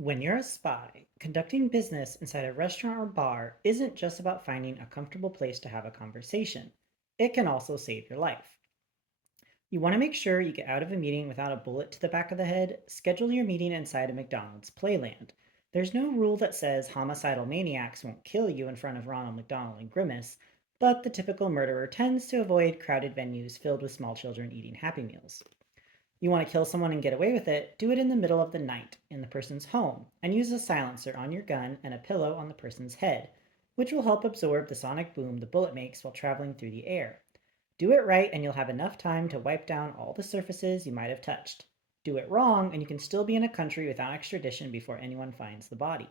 When you're a spy, conducting business inside a restaurant or bar isn't just about finding a comfortable place to have a conversation. It can also save your life. You want to make sure you get out of a meeting without a bullet to the back of the head. Schedule your meeting inside a McDonald's playland. There's no rule that says homicidal maniacs won't kill you in front of Ronald McDonald and Grimace, but the typical murderer tends to avoid crowded venues filled with small children eating Happy Meals. You want to kill someone and get away with it, do it in the middle of the night, in the person's home, and use a silencer on your gun and a pillow on the person's head, which will help absorb the sonic boom the bullet makes while traveling through the air. Do it right, and you'll have enough time to wipe down all the surfaces you might have touched. Do it wrong, and you can still be in a country without extradition before anyone finds the body.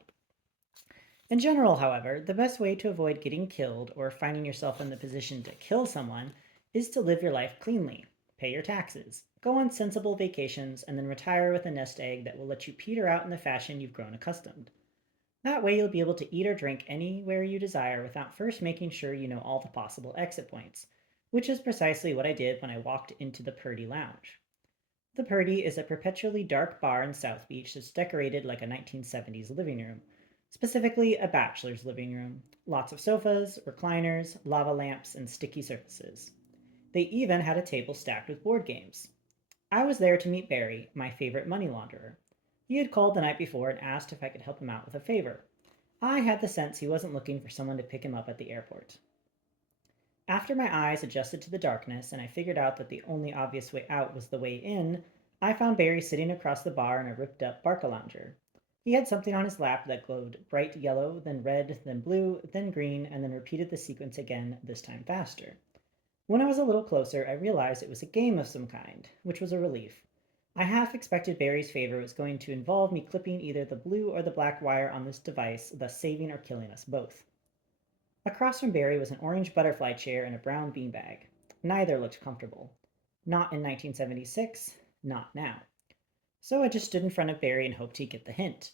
In general, however, the best way to avoid getting killed or finding yourself in the position to kill someone is to live your life cleanly, pay your taxes, go on sensible vacations, and then retire with a nest egg that will let you peter out in the fashion you've grown accustomed. That way, you'll be able to eat or drink anywhere you desire without first making sure you know all the possible exit points, which is precisely what I did when I walked into the Purdy Lounge. The Purdy is a perpetually dark bar in South Beach that's decorated like a 1970s living room, specifically a bachelor's living room. Lots of sofas, recliners, lava lamps, and sticky surfaces. They even had a table stacked with board games. I was there to meet Barry, my favorite money launderer. He had called the night before and asked if I could help him out with a favor. I had the sense he wasn't looking for someone to pick him up at the airport. After my eyes adjusted to the darkness and I figured out that the only obvious way out was the way in, I found Barry sitting across the bar in a ripped up Barcalounger. He had something on his lap that glowed bright yellow, then red, then blue, then green, and then repeated the sequence again, this time faster. When I was a little closer, I realized it was a game of some kind, which was a relief. I half expected Barry's favor was going to involve me clipping either the blue or the black wire on this device, thus saving or killing us both. Across from Barry was an orange butterfly chair and a brown beanbag. Neither looked comfortable. Not in 1976, not now. So I just stood in front of Barry and hoped he'd get the hint.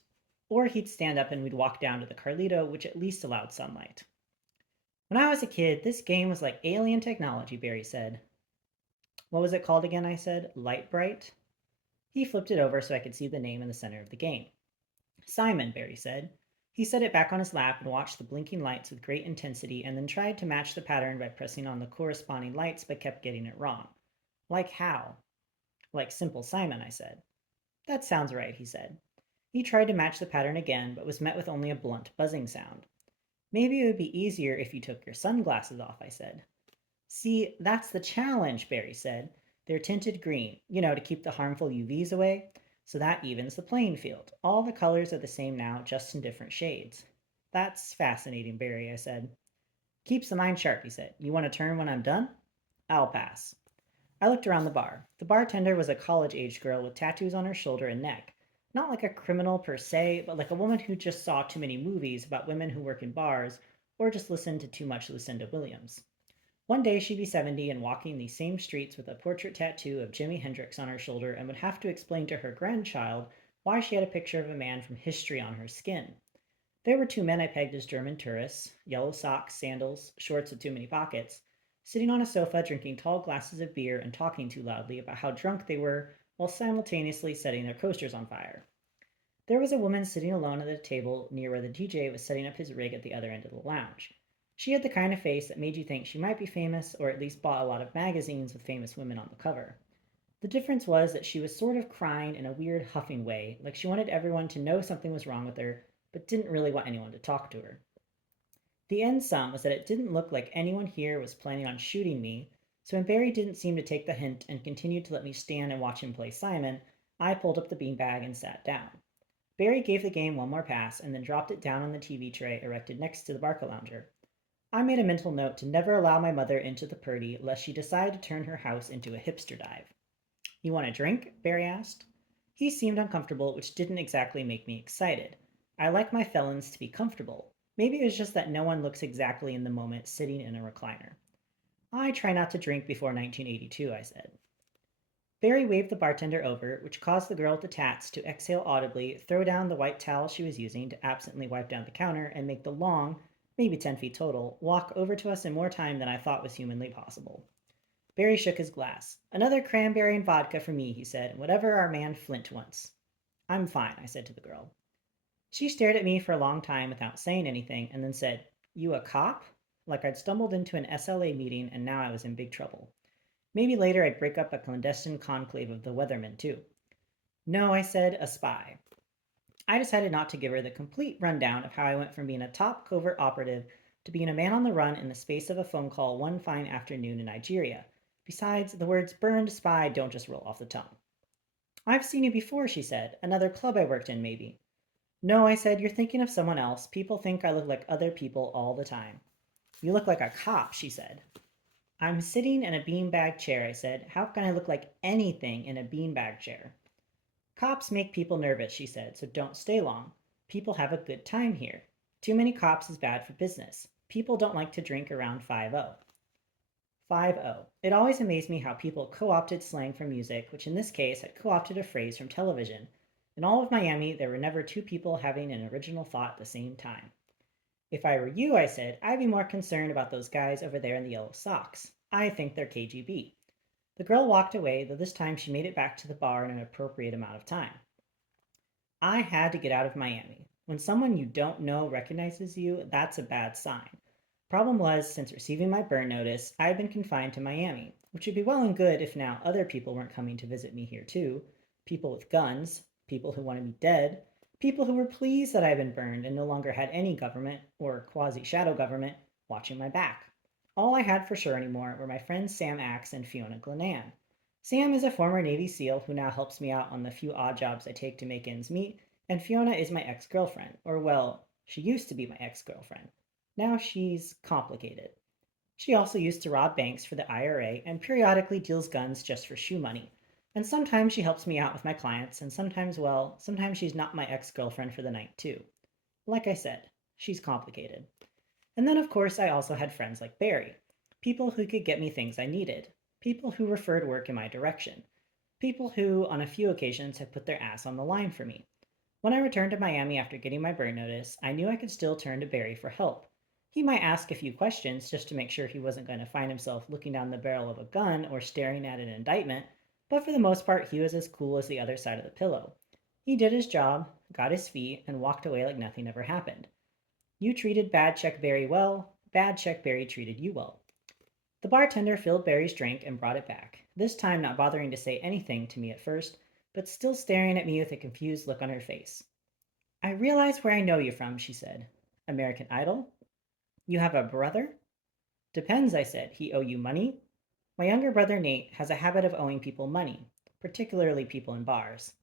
Or he'd stand up and we'd walk down to the Carlito, which at least allowed sunlight. When I was a kid, this game was like alien technology, Barry said. What was it called again? I said. Light Bright? He flipped it over so I could see the name in the center of the game. Simon, Barry said. He set it back on his lap and watched the blinking lights with great intensity and then tried to match the pattern by pressing on the corresponding lights but kept getting it wrong. Like how? Like Simple Simon, I said. That sounds right, he said. He tried to match the pattern again, but was met with only a blunt buzzing sound. Maybe it would be easier if you took your sunglasses off, I said. See, that's the challenge, Barry said. They're tinted green, to keep the harmful UVs away. So that evens the playing field. All the colors are the same now, just in different shades. That's fascinating, Barry, I said. Keeps the mind sharp, he said. You want to turn when I'm done? I'll pass. I looked around the bar. The bartender was a college age girl with tattoos on her shoulder and neck. Not like a criminal per se, but like a woman who just saw too many movies about women who work in bars or just listened to too much Lucinda Williams. One day she'd be 70 and walking these same streets with a portrait tattoo of Jimi Hendrix on her shoulder and would have to explain to her grandchild why she had a picture of a man from history on her skin. There were two men I pegged as German tourists, yellow socks, sandals, shorts with too many pockets, sitting on a sofa drinking tall glasses of beer and talking too loudly about how drunk they were while simultaneously setting their coasters on fire. There was a woman sitting alone at a table near where the DJ was setting up his rig at the other end of the lounge. She had the kind of face that made you think she might be famous or at least bought a lot of magazines with famous women on the cover. The difference was that she was sort of crying in a weird huffing way, like she wanted everyone to know something was wrong with her, but didn't really want anyone to talk to her. The end sum was that it didn't look like anyone here was planning on shooting me, so when Barry didn't seem to take the hint and continued to let me stand and watch him play Simon, I pulled up the beanbag and sat down. Barry gave the game one more pass and then dropped it down on the TV tray erected next to the Barcalounger. I made a mental note to never allow my mother into the Purdy lest she decide to turn her house into a hipster dive. You want a drink? Barry asked. He seemed uncomfortable, which didn't exactly make me excited. I like my felons to be comfortable. Maybe it was just that no one looks exactly in the moment sitting in a recliner. I try not to drink before 1982, I said. Barry waved the bartender over, which caused the girl with the tats to exhale audibly, throw down the white towel she was using to absently wipe down the counter, and make the long, maybe 10 feet total, walk over to us in more time than I thought was humanly possible. Barry shook his glass. Another cranberry and vodka for me, he said, and whatever our man Flint wants. I'm fine, I said to the girl. She stared at me for a long time without saying anything and then said, "You a cop?" Like I'd stumbled into an SLA meeting and now I was in big trouble. Maybe later I'd break up a clandestine conclave of the weathermen, too. No, I said, a spy. I decided not to give her the complete rundown of how I went from being a top covert operative to being a man on the run in the space of a phone call one fine afternoon in Nigeria. Besides, the words burned spy don't just roll off the tongue. I've seen you before, she said. Another club I worked in, maybe. No, I said, you're thinking of someone else. People think I look like other people all the time. You look like a cop, she said. I'm sitting in a beanbag chair, I said. How can I look like anything in a beanbag chair? Cops make people nervous, she said, so don't stay long. People have a good time here. Too many cops is bad for business. People don't like to drink around 5:0. 5:0. It always amazed me how people co opted slang from music, which in this case had co opted a phrase from television. In all of Miami, there were never two people having an original thought at the same time. If I were you, I said, I'd be more concerned about those guys over there in the yellow socks. I think they're KGB. The girl walked away, though this time she made it back to the bar in an appropriate amount of time. I had to get out of Miami. When someone you don't know recognizes you, that's a bad sign. Problem was, since receiving my burn notice, I had been confined to Miami, which would be well and good if now other people weren't coming to visit me here too. People with guns, people who wanted me dead, people who were pleased that I had been burned and no longer had any government, or quasi shadow government, watching my back. All I had for sure anymore were my friends Sam Axe and Fiona Glennan. Sam is a former Navy SEAL who now helps me out on the few odd jobs I take to make ends meet, and Fiona is my ex girlfriend. Or, well, she used to be my ex girlfriend. Now she's complicated. She also used to rob banks for the IRA and periodically deals guns just for shoe money. And sometimes she helps me out with my clients, and sometimes, well, sometimes she's not my ex girlfriend for the night, too. Like I said, she's complicated. And then, of course, I also had friends like Barry, people who could get me things I needed, people who referred work in my direction, people who, on a few occasions, had put their ass on the line for me. When I returned to Miami after getting my burn notice, I knew I could still turn to Barry for help. He might ask a few questions just to make sure he wasn't going to find himself looking down the barrel of a gun or staring at an indictment, but for the most part, he was as cool as the other side of the pillow. He did his job, got his fee, and walked away like nothing ever happened. You treated Bad Check Barry well, Bad Check Barry treated you well. The bartender filled Barry's drink and brought it back, this time not bothering to say anything to me at first, but still staring at me with a confused look on her face. I realize where I know you from, she said. American Idol? You have a brother? Depends, I said. He owe you money? My younger brother Nate has a habit of owing people money, particularly people in bars.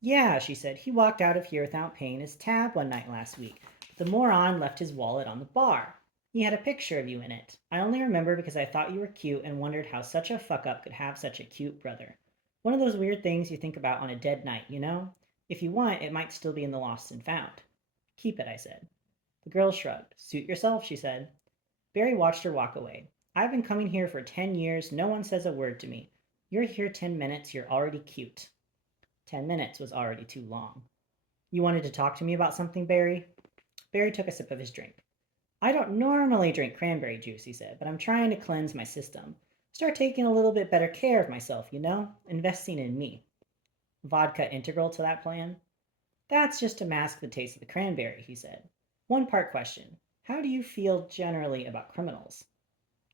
Yeah, she said. He walked out of here without paying his tab one night last week. The moron left his wallet on the bar. He had a picture of you in it. I only remember because I thought you were cute and wondered how such a fuck up could have such a cute brother. One of those weird things you think about on a dead night, you know? If you want, it might still be in the lost and found. Keep it, I said. The girl shrugged. Suit yourself, she said. Barry watched her walk away. I've been coming here for 10 years. No one says a word to me. You're here 10 minutes. You're already cute. 10 minutes was already too long. You wanted to talk to me about something, Barry? Barry took a sip of his drink. I don't normally drink cranberry juice, he said, but I'm trying to cleanse my system. Start taking a little bit better care of myself, you know? Investing in me. Vodka integral to that plan? That's just to mask the taste of the cranberry, he said. One part question. How do you feel generally about criminals?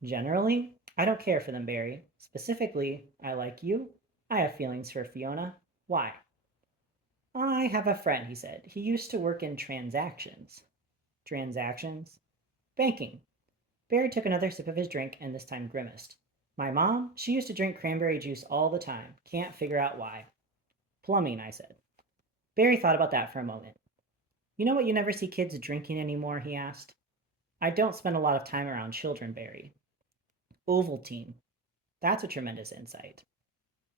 Generally, I don't care for them, Barry. Specifically, I like you. I have feelings for Fiona. Why? I have a friend, he said. He used to work in transactions. Transactions? Banking. Barry took another sip of his drink and this time grimaced. My mom, she used to drink cranberry juice all the time. Can't figure out why. Plumbing, I said. Barry thought about that for a moment. You know what you never see kids drinking anymore? He asked. I don't spend a lot of time around children, Barry. Ovaltine. That's a tremendous insight.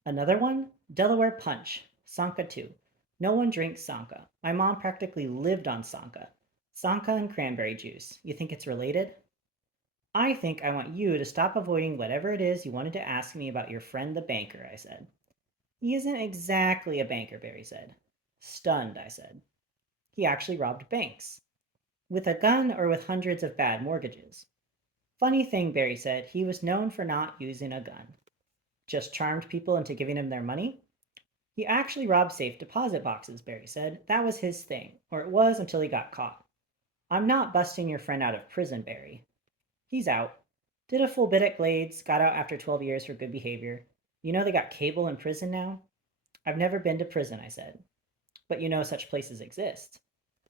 Another one? Delaware Punch. Sanka too. No one drinks Sanka. My mom practically lived on Sanka. Sanka and cranberry juice. You think it's related? I think I want you to stop avoiding whatever it is you wanted to ask me about your friend the banker, I said. He isn't exactly a banker, Barry said. Stunned, I said. He actually robbed banks. With a gun or with hundreds of bad mortgages? Funny thing, Barry said, he was known for not using a gun. Just charmed people into giving him their money? He actually robbed safe deposit boxes, Barry said. That was his thing, or it was until he got caught. I'm not busting your friend out of prison, Barry. He's out. Did a full bit at Glades, got out after 12 years for good behavior. You know they got cable in prison now? I've never been to prison, I said. But you know such places exist.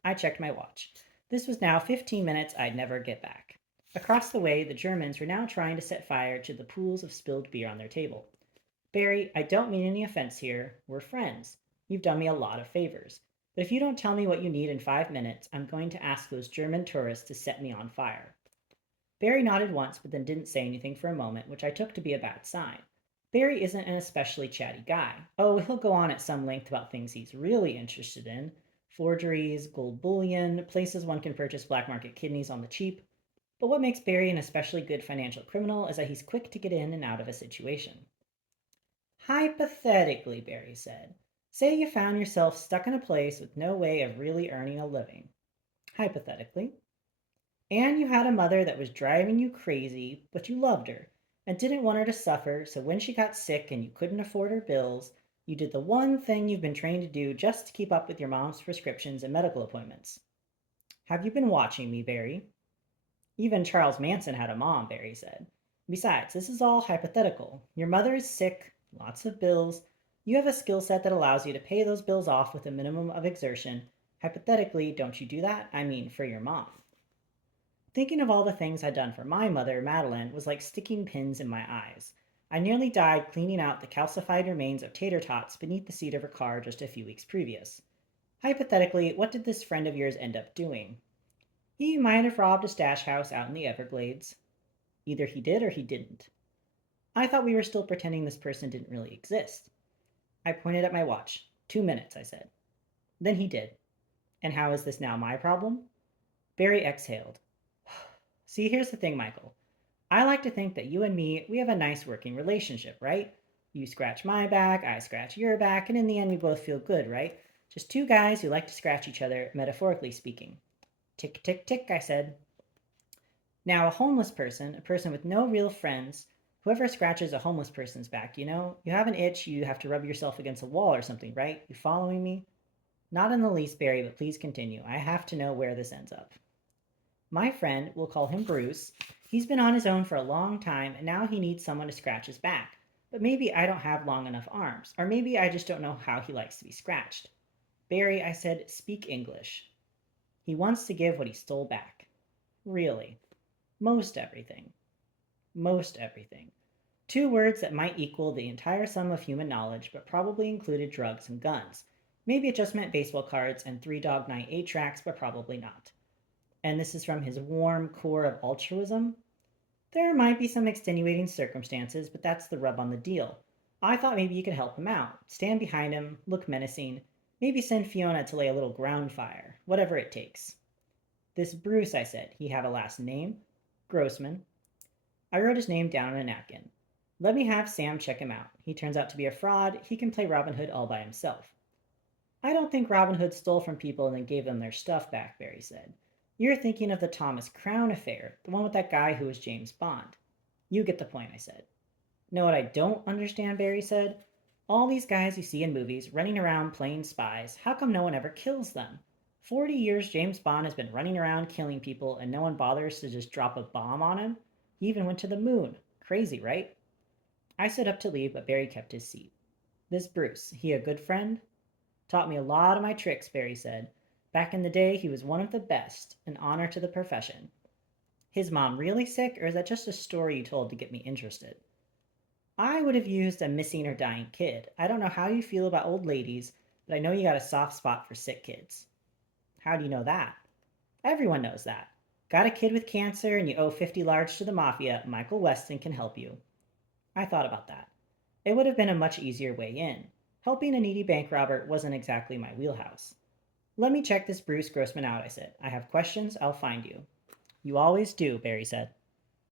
I checked my watch. This was now 15 minutes I'd never get back. Across the way, the Germans were now trying to set fire to the pools of spilled beer on their table. Barry, I don't mean any offense here. We're friends. You've done me a lot of favors. But if you don't tell me what you need in 5 minutes, I'm going to ask those German tourists to set me on fire. Barry nodded once, but then didn't say anything for a moment, which I took to be a bad sign. Barry isn't an especially chatty guy. Oh, he'll go on at some length about things he's really interested in: forgeries, gold bullion, places one can purchase black market kidneys on the cheap. But what makes Barry an especially good financial criminal is that he's quick to get in and out of a situation. Hypothetically, Barry said, say you found yourself stuck in a place with no way of really earning a living. Hypothetically. And you had a mother that was driving you crazy, but you loved her and didn't want her to suffer, so when she got sick and you couldn't afford her bills, you did the one thing you've been trained to do just to keep up with your mom's prescriptions and medical appointments. Have you been watching me, Barry? Even Charles Manson had a mom, Barry said. Besides, this is all hypothetical. Your mother is sick, lots of bills. You have a skill set that allows you to pay those bills off with a minimum of exertion. Hypothetically, don't you do that? I mean, for your mom. Thinking of all the things I'd done for my mother, Madeline, was like sticking pins in my eyes. I nearly died cleaning out the calcified remains of tater tots beneath the seat of her car just a few weeks previous. Hypothetically, what did this friend of yours end up doing? He might have robbed a stash house out in the Everglades. Either he did or he didn't. I thought we were still pretending this person didn't really exist. I pointed at my watch. 2 minutes, I said. Then he did. And how is this now my problem? Barry exhaled. See, here's the thing, Michael. I like to think that you and me, we have a nice working relationship, right? You scratch my back, I scratch your back, and in the end we both feel good, right? Just two guys who like to scratch each other, metaphorically speaking. Tick, tick, tick, I said. Now, a homeless person, a person with no real friends, whoever scratches a homeless person's back, you have an itch, you have to rub yourself against a wall or something, right? You following me? Not in the least, Barry, but please continue. I have to know where this ends up. My friend, we'll call him Bruce, he's been on his own for a long time and now he needs someone to scratch his back. But maybe I don't have long enough arms, or maybe I just don't know how he likes to be scratched. Barry, I said, speak English. He wants to give what he stole back. Really. Most everything. Most everything. Two words that might equal the entire sum of human knowledge, but probably included drugs and guns. Maybe it just meant baseball cards and Three Dog Night 8 tracks, but probably not. And this is from his warm core of altruism. There might be some extenuating circumstances, but that's the rub on the deal. I thought maybe you could help him out. Stand behind him, look menacing, maybe send Fiona to lay a little ground fire, whatever it takes. This Bruce, I said, he have a last name? Grossman. I wrote his name down on a napkin. Let me have Sam check him out. He turns out to be a fraud. He can play Robin Hood all by himself. I don't think Robin Hood stole from people and then gave them their stuff back, Barry said. You're thinking of the Thomas Crown affair, the one with that guy who was James Bond. You get the point, I said. Know what I don't understand, Barry said? All these guys you see in movies running around playing spies, how come no one ever kills them? 40 years James Bond has been running around killing people and no one bothers to just drop a bomb on him? He even went to the moon. Crazy, right? I stood up to leave, but Barry kept his seat. This Bruce, he a good friend? Taught me a lot of my tricks, Barry said. Back in the day, he was one of the best, an honor to the profession. His mom really sick, or is that just a story you told to get me interested? I would have used a missing or dying kid. I don't know how you feel about old ladies, but I know you got a soft spot for sick kids. How do you know that? Everyone knows that. Got a kid with cancer and you owe 50 large to the mafia, Michael Weston can help you. I thought about that. It would have been a much easier way in. Helping a needy bank robber wasn't exactly my wheelhouse. Let me check this Bruce Grossman out, I said. I have questions, I'll find you. You always do, Barry said.